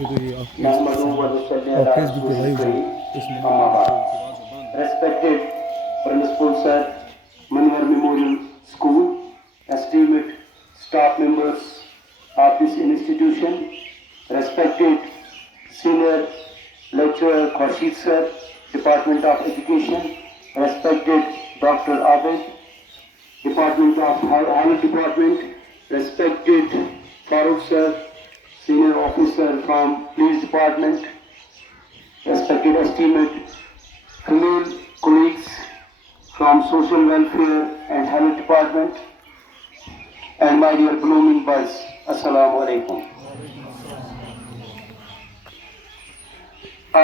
نحمده ونصلي على رسوله الكريم أما بعد. Respected Principal Sir, Manwar Memorial School, esteemed staff members of this institution, respected Senior Lecturer Khurshid Sir, Department of Education, respected Dr. Abed, Department of Health Department, respected Farooq Sir, Senior Officer from Police Department, respected esteemed female colleagues from Social Welfare and Health Department, and my dear blooming buds, Assalamu Alaikum.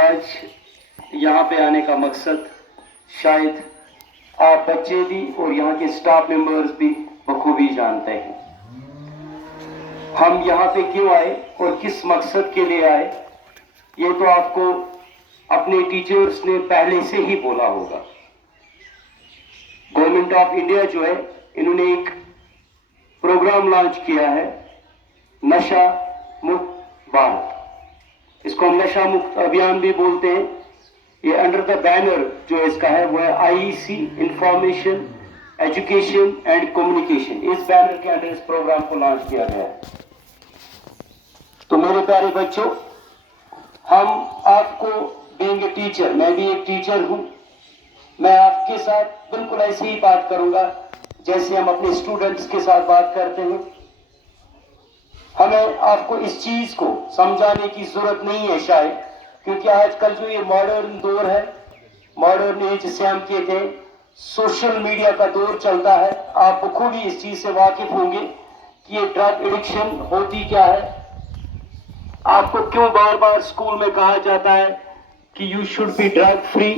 آج یہاں پہ آنے کا مقصد شاید آپ بچے بھی اور یہاں کے سٹاف ممبرز بھی بخوبی جانتے ہیں. ہم یہاں پہ کیوں آئے اور کس مقصد کے لیے آئے یہ تو آپ کو اپنے ٹیچرز نے پہلے سے ہی بولا ہوگا. گورنمنٹ آف انڈیا جو ہے انہوں نے ایک پروگرام لانچ کیا ہے نشہ مکت بھارت. اس کو ہم نشہ مکت ابھیان بھی بولتے ہیں. یہ انڈر دا بینر جو اس کا ہے وہ ہے IEC information education and communication. اس بینر کے انڈر اس پروگرام کو لانچ کیا گیا ہے. تو میرے پیارے بچوں، ہم آپ کو بینگ اے ٹیچر، میں بھی ایک ٹیچر ہوں، میں آپ کے ساتھ بالکل ایسے ہی بات کروں گا جیسے ہم اپنے اسٹوڈنٹس کے ساتھ بات کرتے ہیں. ہمیں آپ کو اس چیز کو سمجھانے کی ضرورت نہیں ہے شاید، کیونکہ آج کل جو یہ ماڈرن دور ہے، ماڈرن ایج جسے ہم کہتے ہیں، سوشل میڈیا کا دور چلتا ہے. آپ بخوبی اس چیز سے واقف ہوں گے کہ یہ ڈرگ ایڈکشن ہوتی کیا ہے. آپ کو کیوں بار بار اسکول میں کہا جاتا ہے کہ you should be drug free,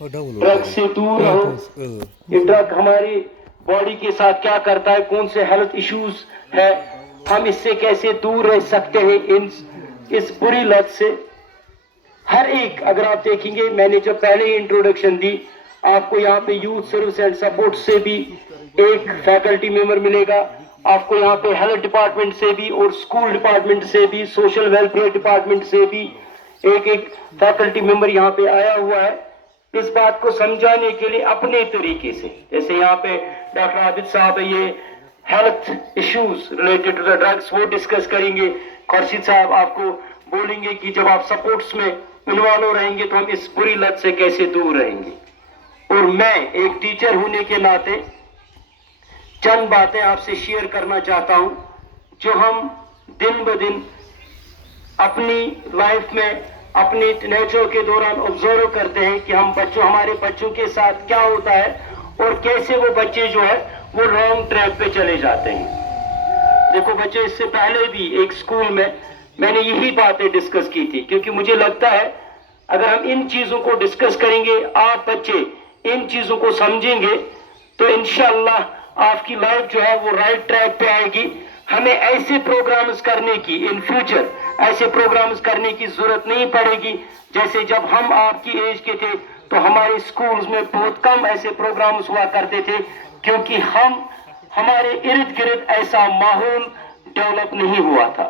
drug سے دور رہو. یہ ڈرگ ہماری باڈی کے ساتھ کیا کرتا ہے، کون سے ہیلتھ ایشوز ہے، ہم اس سے کیسے دور رہ سکتے ہیں اس بری لت سے. ہر ایک اگر آپ دیکھیں گے، میں نے جب پہلے ہی انٹروڈکشن دی، آپ کو یہاں پہ یوتھ سروس اینڈ سپورٹ سے بھی ایک فیکلٹی ممبر ملے گا، آپ کو یہاں پہ ہیلتھ ڈپارٹمنٹ سے بھی اور اسکول ڈپارٹمنٹ سے بھی، سوشل ویلفیئر ڈپارٹمنٹ سے بھی ایک فیکلٹی ممبر یہاں پہ آیا ہوا ہے اس بات کو سمجھانے کے لیے اپنے طریقے سے. جیسے یہاں پہ ڈاکٹر عابد صاحب ہے، یہ health issues related to the drugs وہ ڈسکس کریں گے. خورشید صاحب آپ کو بولیں گے کہ جب آپ سپورٹس میں انوالو رہیں گے تو ہم اس بری لت سے کیسے دور رہیں گے. اور میں ایک ٹیچر ہونے کے ناطے چند باتیں آپ سے شیئر کرنا چاہتا ہوں جو ہم دن بدن اپنی لائف میں اپنی نیچر کے دوران آبزرو کرتے ہیں کہ ہمارے بچوں کے ساتھ کیا ہوتا ہے اور کیسے وہ بچے جو ہے وہ رانگ ٹریک پہ چلے جاتے ہیں. دیکھو بچے، اس سے پہلے بھی ایک اسکول میں نے یہی باتیں ڈسکس کی تھی، کیونکہ مجھے لگتا ہے اگر ہم ان چیزوں کو ڈسکس کریں گے، آپ بچے ان چیزوں کو سمجھیں گے تو انشاءاللہ آپ کی لائف جو ہے وہ رائٹ ٹریک پہ آئے گی. ہمیں ایسے پروگرامز کرنے کی ان فیوچر ایسے پروگرامز کرنے کی ضرورت نہیں پڑے گی جیسے جب ہم آپ کی ایج کے تھے تو ہمارے اسکولز میں بہت کم ایسے پروگرامز ہوا کرتے تھے، کیونکہ ہمارے ارد گرد ایسا ماحول ڈیولپ نہیں ہوا تھا.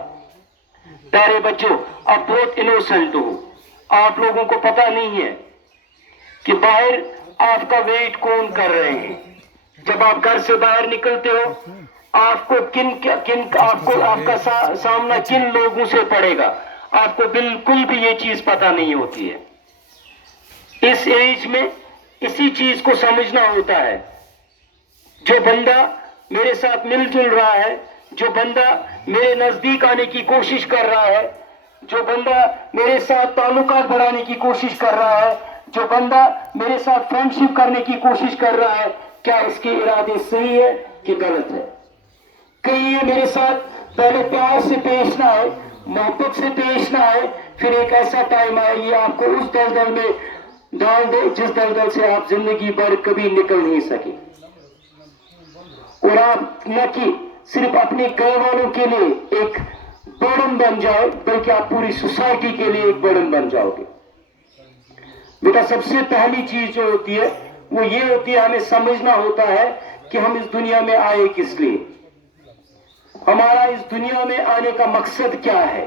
پیارے بچوں، اب بہت انوسنٹ ہو، آپ لوگوں کو پتہ نہیں ہے کہ باہر آپ کا ویٹ کون کر رہے ہیں. جب آپ گھر سے باہر نکلتے ہو آپ کو آپ کا سامنا کن لوگوں سے پڑے گا، آپ کو بالکل بھی یہ چیز پتہ نہیں ہوتی ہے. اس ایج میں اسی چیز کو سمجھنا ہوتا ہے. جو بندہ میرے ساتھ مل جل رہا ہے، جو بندہ میرے نزدیک آنے کی کوشش کر رہا ہے، جو بندہ میرے ساتھ تعلقات بڑھانے کی کوشش کر رہا ہے، جو بندہ میرے ساتھ فرینڈشپ کرنے کی کوشش کر رہا ہے، کیا اس کے ارادے صحیح ہے کہ غلط ہے؟ کہیں یہ میرے ساتھ پہلے پیار سے پیش نہ آئے، محبت سے پیش نہ آئے، پھر ایک ایسا ٹائم آئے یہ آپ کو اس دلدل میں ڈال دے جس دلدل سے آپ زندگی بھر کبھی نکل نہیں سکے. اور آپ نہ کہ صرف اپنے گھر والوں کے لیے ایک برڈن بن جاؤ بلکہ آپ پوری سوسائٹی کے لیے ایک برڈن بن جاؤ گے. بیٹا، سب سے پہلی چیز جو ہوتی ہے وہ یہ ہوتی ہے، ہمیں سمجھنا ہوتا ہے کہ ہم اس دنیا میں آئے کس لیے، ہمارا اس دنیا میں آنے کا مقصد کیا ہے.